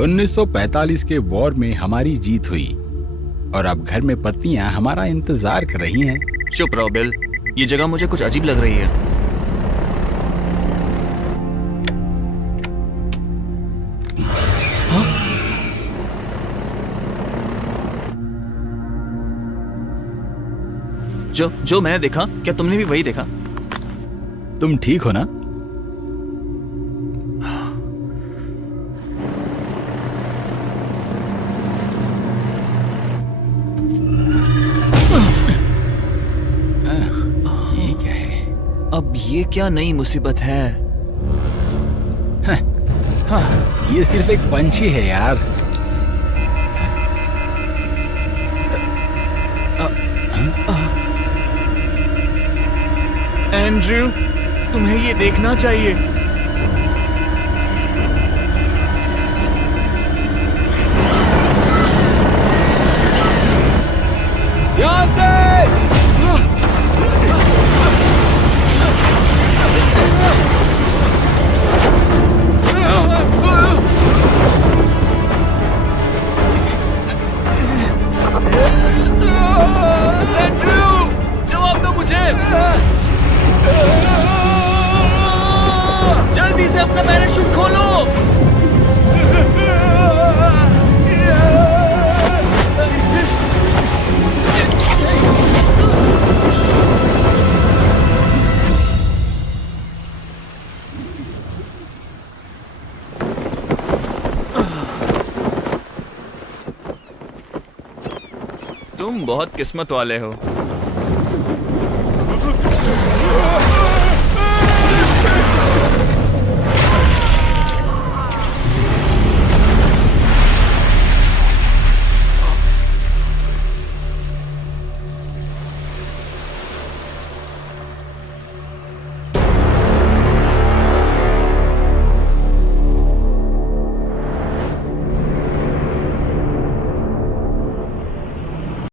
1945 के वॉर में हमारी जीत हुई और अब घर में पत्नियां हमारा इंतजार कर रही हैं। चुप रहो बिल, ये जगह मुझे कुछ अजीब लग रही है। हाँ? जो मैंने देखा, क्या तुमने भी वही देखा? तुम ठीक हो ना? ये क्या है? अब ये क्या नई मुसीबत है? ये सिर्फ एक पंछी है यार। एंड्रयू, तुम्हें ये देखना चाहिए। ध्यान से! एंड्रयू, जवाब दो मुझे। जल्दी से अपना पैराशूट खोलो। तुम बहुत किस्मत वाले हो।